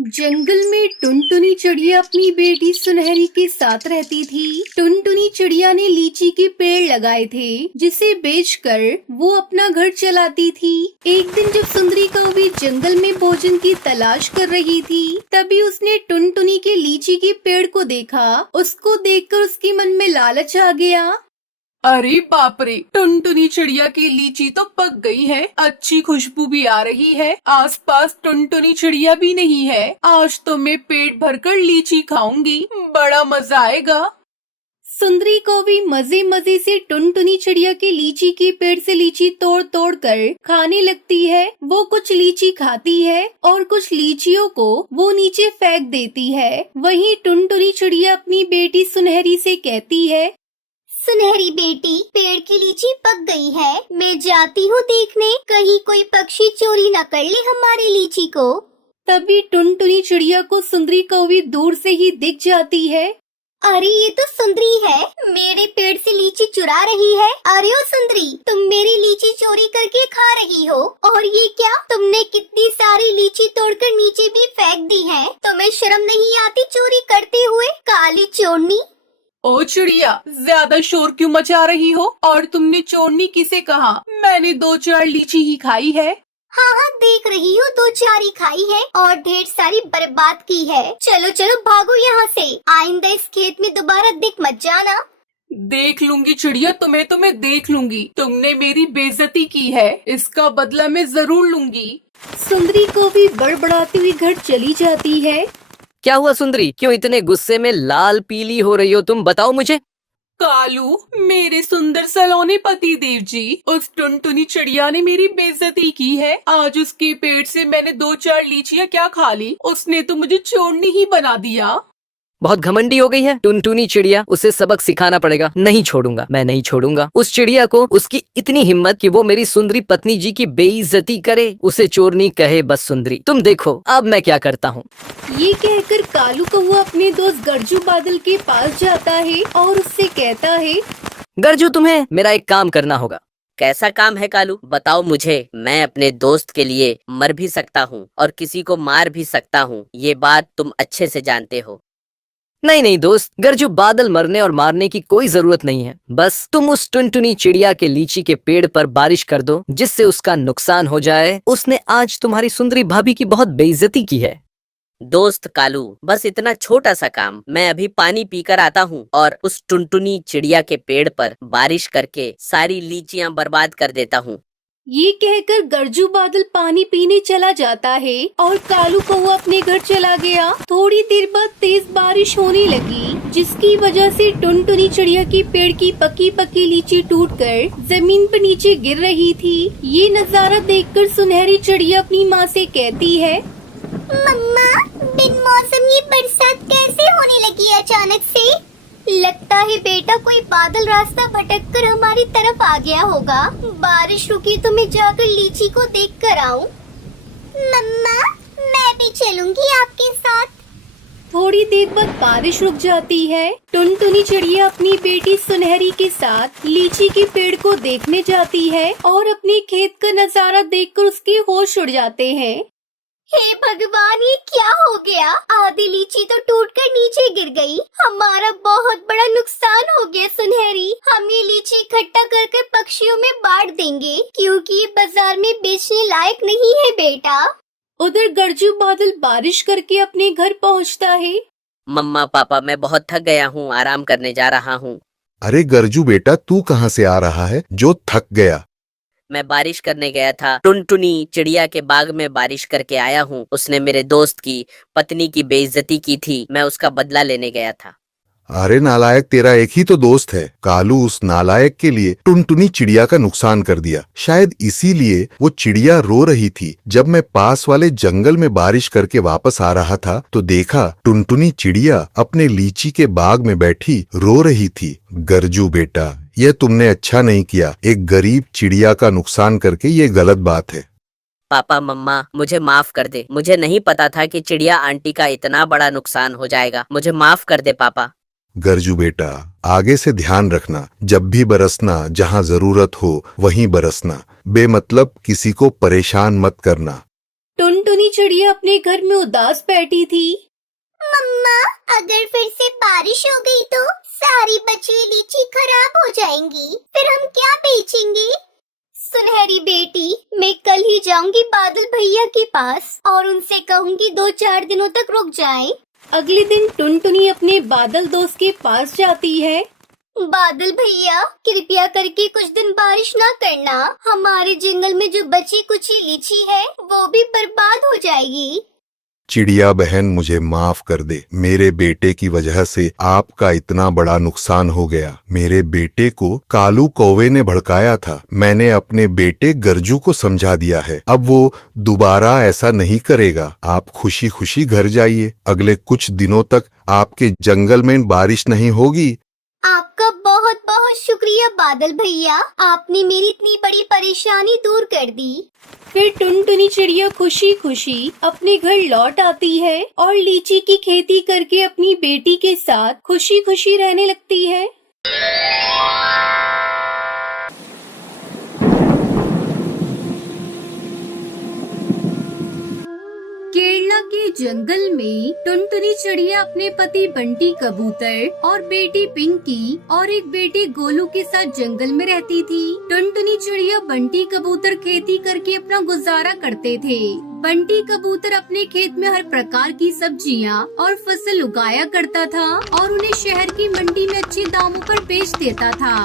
जंगल में टुनटुनी चिड़िया अपनी बेटी सुनहरी के साथ रहती थी। टुनटुनी चिड़िया ने लीची के पेड़ लगाए थे, जिसे बेचकर वो अपना घर चलाती थी। एक दिन जब सुंदरी कौवी जंगल में भोजन की तलाश कर रही थी, तभी उसने टुनटुनी के लीची के पेड़ को देखा। उसको देखकर उसके मन में लालच आ गया। अरे बाप रे, टुनटुनी चिड़िया की लीची तो पक गई है। अच्छी खुशबू भी आ रही है। आसपास टुनटुनी चिड़िया भी नहीं है। आज तो मैं पेट भरकर लीची खाऊंगी, बड़ा मजा आएगा। सुंदरी कौवी मजे मजे से टुनटुनी चिड़िया के लीची के पेड़ से लीची तोड़ तोड़ कर खाने लगती है। वो कुछ लीची खाती है और कुछ लीचियों को वो नीचे फेंक देती है। वहीं टुनटुनी चिड़िया अपनी बेटी सुनहरी से कहती है, सुनहरी बेटी, पेड़ की लीची पक गई है। मैं जाती हूँ देखने, कहीं कोई पक्षी चोरी न कर ले हमारी लीची को। तभी टुनटुनी चिड़िया को सुंदरी कौवी दूर से ही दिख जाती है। अरे ये तो सुंदरी है, मेरे पेड़ से लीची चुरा रही है। अरे ओ सुंदरी, तुम मेरी लीची चोरी करके खा रही हो। और ये क्या, तुमने कितनी सारी लीची तोड़कर नीचे भी फेंक दी है। तुम्हें शर्म नहीं आती चोरी करते हुए, काली चोरनी। ओ चिड़िया, ज्यादा शोर क्यों मचा रही हो? और तुमने चोरनी किसे कहा? मैंने 2-4 लीची ही खाई है। हाँ, देख रही हो, 2-4 ही खाई है और ढेर सारी बर्बाद की है। चलो चलो भागो यहाँ से, आइंदा इस खेत में दोबारा दिख मत जाना। देख लूंगी चिड़िया, तुम्हें देख लूंगी। तुमने मेरी बेइज्जती की है, इसका बदला मैं जरूर लूंगी। सुंदरी कौवी बड़बड़ाती हुई घर चली जाती है। क्या हुआ सुंदरी, क्यों इतने गुस्से में लाल पीली हो रही हो तुम? बताओ मुझे। कालू, मेरे सुंदर सलोने पति देव जी, उस टुनटुनी चिड़िया ने मेरी बेइज्जती की है। आज उसके पेट से मैंने 2-4 लीचियाँ क्या खा ली, उसने तो मुझे चोरनी ही बना दिया। बहुत घमंडी हो गई है टुनटुनी चिड़िया, उसे सबक सिखाना पड़ेगा। नहीं छोड़ूंगा, मैं नहीं छोड़ूंगा उस चिड़िया को। उसकी इतनी हिम्मत कि वो मेरी सुंदरी पत्नी जी की बेइज्जती करे, उसे चोरनी कहे। बस सुंदरी, तुम देखो अब मैं क्या करता हूँ। ये कहकर कालू कौवा अपने दोस्त गरजू बादल के पास जाता है और उससे कहता है, गरजू, तुम्हें मेरा एक काम करना होगा। कैसा काम है कालू, बताओ मुझे। मैं अपने दोस्त के लिए मर भी सकता हूँ और किसी को मार भी सकता हूँ, ये बात तुम अच्छे से जानते हो। नहीं दोस्त, गरजू, बादल मरने और मारने की कोई जरूरत नहीं है। बस तुम उस टुनटुनी चिड़िया के लीची के पेड़ पर बारिश कर दो, जिससे उसका नुकसान हो जाए। उसने आज तुम्हारी सुंदरी भाभी की बहुत बेइज्जती की है। दोस्त कालू, बस इतना छोटा सा काम। मैं अभी पानी पीकर आता हूँ और उस टुनटुनी चिड़िया के पेड़ पर बारिश करके सारी लीचियाँ बर्बाद कर देता हूँ। ये कहकर गरजू बादल पानी पीने चला जाता है और कालू कौवा अपने घर चला गया। थोड़ी देर बाद तेज बारिश होने लगी, जिसकी वजह से टुनटुनी चिड़िया की पेड़ की पकी पकी लीची टूटकर जमीन पर नीचे गिर रही थी। ये नजारा देखकर सुनहरी चिड़िया अपनी माँ से कहती है, मम्मा, बिन मौसम ये बरसात कैसे होने लगी अचानक से? लगता है बेटा कोई बादल रास्ता भटक कर हमारी तरफ आ गया होगा। बारिश रुकी तो मैं जाकर लीची को देख कर आऊँ। मम्मा, मैं भी चलूंगी आपके साथ। थोड़ी देर बाद बारिश रुक जाती है। टुनटुनी चिड़िया अपनी बेटी सुनहरी के साथ लीची के पेड़ को देखने जाती है और अपने खेत का नजारा देखकर उसके होश उड़ जाते हैं। हे भगवान, ये क्या हो गया? आधी लीची तो टूटकर नीचे गिर गई। हमारा बहुत बड़ा नुकसान हो गया सुनहरी। हम ये लीची इकट्ठा करके पक्षियों में बांट देंगे, क्योंकि ये बाजार में बेचने लायक नहीं है बेटा। उधर गरजू बादल बारिश करके अपने घर पहुंचता है। मम्मा पापा, मैं बहुत थक गया हूँ, आराम करने जा रहा हूँ। अरे गरजू बेटा, तू कहाँ से आ रहा है जो थक गया? मैं बारिश करने गया था। टुनटुनी चिड़िया के बाग में बारिश करके आया हूँ। उसने मेरे दोस्त की पत्नी की बेइज्जती की थी, मैं उसका बदला लेने गया था। अरे नालायक, तेरा एक ही तो दोस्त है। कालू उस नालायक के लिए टुनटुनी चिड़िया का नुकसान कर दिया। शायद इसीलिए वो चिड़िया रो रही थी। जब मैं पास वाले जंगल में बारिश करके वापस आ रहा था तो देखा टुनटुनी चिड़िया अपने लीची के बाग में बैठी रो रही थी। गरजू बेटा, यह तुमने अच्छा नहीं किया। एक गरीब चिड़िया का नुकसान करके ये गलत बात है। पापा मम्मा, मुझे माफ कर दे। मुझे नहीं पता था कि चिड़िया आंटी का इतना बड़ा नुकसान हो जाएगा। मुझे माफ कर दे पापा। गरजू बेटा, आगे से ध्यान रखना। जब भी बरसना, जहाँ जरूरत हो वहीं बरसना। बेमतलब किसी को परेशान मत करना। टुनटुनी चिड़िया अपने घर में उदास बैठी थी। मम्मा, अगर फिर से बारिश हो गई तो सारी बची हुई लीची खराब हो जाएंगी, फिर हम क्या बेचेंगे? सुनहरी बेटी, मैं कल ही जाऊंगी बादल भैया के पास और उनसे कहूंगी 2-4 दिनों तक रुक जाएं। अगले दिन टुनटुनी अपने बादल दोस्त के पास जाती है। बादल भैया, कृपया करके कुछ दिन बारिश ना करना। हमारे जंगल में जो बची कुची लीची है वो भी बर्बाद हो जाएगी। चिड़िया बहन, मुझे माफ कर दे। मेरे बेटे की वजह से आपका इतना बड़ा नुकसान हो गया। मेरे बेटे को कालू कौवे ने भड़काया था। मैंने अपने बेटे गरजू को समझा दिया है। अब वो दोबारा ऐसा नहीं करेगा। आप खुशी खुशी घर जाइए। अगले कुछ दिनों तक आपके जंगल में बारिश नहीं होगी। आपका बहुत बहुत शुक्रिया बादल भैया, आपने मेरी इतनी बड़ी परेशानी दूर कर दी। फिर टुनटुनी चिड़िया खुशी खुशी अपने घर लौट आती है और लीची की खेती करके अपनी बेटी के साथ खुशी खुशी रहने लगती है। केरला के जंगल में टुनटुनी चिड़िया अपने पति बंटी कबूतर और बेटी पिंकी और एक बेटे गोलू के साथ जंगल में रहती थी। टुनटुनी चिड़िया बंटी कबूतर खेती करके अपना गुजारा करते थे। बंटी कबूतर अपने खेत में हर प्रकार की सब्जियां और फसल उगाया करता था और उन्हें शहर की मंडी में अच्छे दामों पर बेच देता था।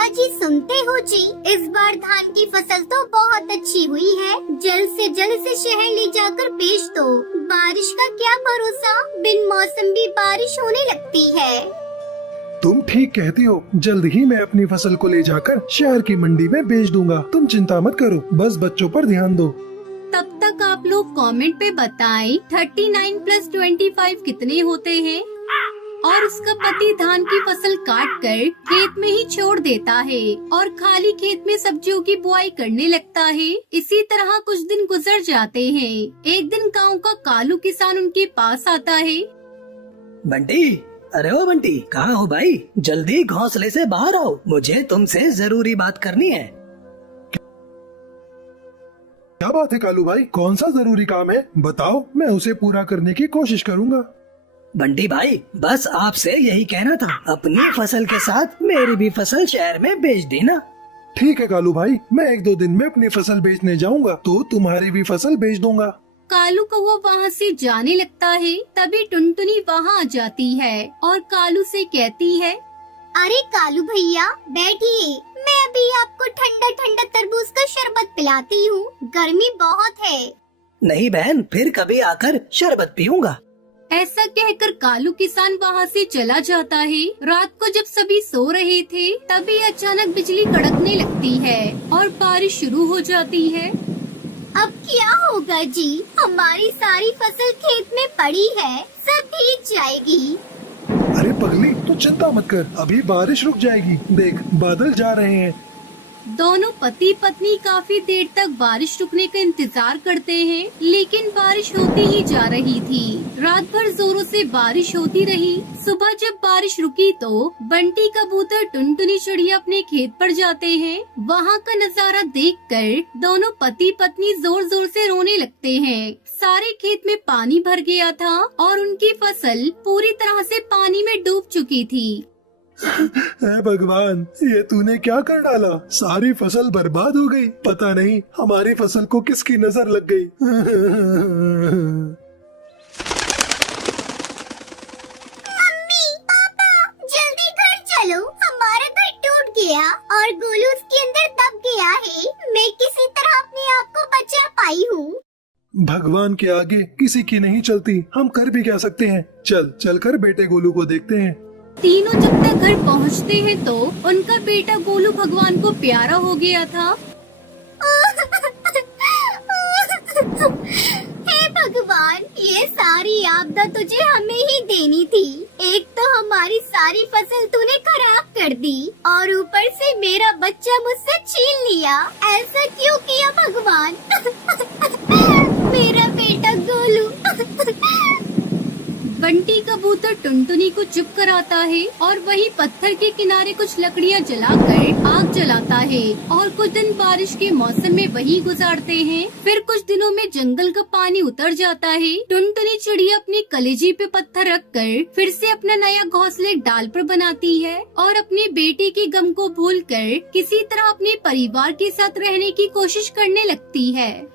अजी सुनते हो जी, इस बार धान की फसल तो बहुत अच्छी हुई है। जल्द से जल्द इसे शहर ले जाकर बेच दो। बारिश का क्या भरोसा, बिन मौसम भी बारिश होने लगती है। तुम ठीक कहती हो। जल्द ही मैं अपनी फसल को ले जाकर शहर की मंडी में बेच दूंगा। तुम चिंता मत करो, बस बच्चों पर ध्यान दो। तब तक आप लोग कमेंट पे बताएं 39 + 25 कितने होते हैं। और उसका पति धान की फसल काट कर खेत में ही छोड़ देता है और खाली खेत में सब्जियों की बुआई करने लगता है। इसी तरह कुछ दिन गुजर जाते हैं। एक दिन गांव का कालू किसान उनके पास आता है। बंटी, अरे ओ बंटी, कहाँ हो भाई? जल्दी घोंसले से बाहर आओ, मुझे तुमसे जरूरी बात करनी है। क्या बात है कालू भाई? कौन सा जरूरी काम है? बताओ, मैं उसे पूरा करने की कोशिश करूंगा। बंटी भाई, बस आपसे यही कहना था, अपनी फसल के साथ मेरी भी फसल शहर में बेच देना। ठीक है कालू भाई, मैं 1-2 दिन में अपनी फसल बेचने जाऊंगा तो तुम्हारी भी फसल बेच दूंगा। कालू को वो वहाँ से जाने लगता है। तभी टुनटुनी वहाँ आ जाती है और कालू से कहती है, अरे कालू भैया बैठिए, मैं अभी आपको ठंडा ठंडा तरबूज का शरबत पिलाती हूँ। गर्मी बहुत है। नहीं बहन, फिर कभी आकर शरबत पीऊंगा। ऐसा कहकर कालू किसान वहाँ से चला जाता है। रात को जब सभी सो रहे थे तभी अचानक बिजली कड़कने लगती है और बारिश शुरू हो जाती है। अब क्या होगा जी? हमारी सारी फसल खेत में पड़ी है, सब भीग जाएगी। अरे पगली, तू चिंता मत कर, अभी बारिश रुक जाएगी। देख, बादल जा रहे हैं। दोनों पति पत्नी काफी देर तक बारिश रुकने का इंतजार करते हैं, लेकिन बारिश होती ही जा रही थी। रात भर जोरों से बारिश होती रही। सुबह जब बारिश रुकी तो बंटी कबूतर टुनटुनी चिड़िया अपने खेत पर जाते हैं। वहाँ का नजारा देखकर दोनों पति पत्नी जोर जोर से रोने लगते हैं। सारे खेत में पानी भर गया था और उनकी फसल पूरी तरह से पानी में डूब चुकी थी। हे भगवान, ये तूने क्या कर डाला? सारी फसल बर्बाद हो गई। पता नहीं हमारी फसल को किसकी नजर लग गई। मम्मी, पापा, जल्दी घर चलो। हमारा घर टूट गया और गोलू उसके अंदर दब गया है। मैं किसी तरह अपने आप को बचा पाई हूँ। भगवान के आगे किसी की नहीं चलती। हम कर भी क्या सकते हैं? चल कर बेटे गोलू को देखते हैं। तीनों जब तक घर पहुँचते हैं तो उनका बेटा गोलू भगवान को प्यारा हो गया था। हे भगवान, ये सारी आपदा तुझे हमें ही देनी थी। एक तो हमारी सारी फसल तूने खराब कर दी और ऊपर से मेरा बच्चा मुझसे छीन लिया। ऐसा क्यों किया भगवान? मेरा बेटा गोलू। बंटी कबूतर टुनटुनी को चुप कराता है और वही पत्थर के किनारे कुछ लकड़ियाँ जलाकर आग जलाता है और कुछ दिन बारिश के मौसम में वही गुजारते हैं। फिर कुछ दिनों में जंगल का पानी उतर जाता है। टुनटुनी चिड़िया अपनी कलेजी पे पत्थर रखकर फिर से अपना नया घोंसला एक डाल पर बनाती है और अपनी बेटी की गम को भूलकर किसी तरह अपने परिवार के साथ रहने की कोशिश करने लगती है।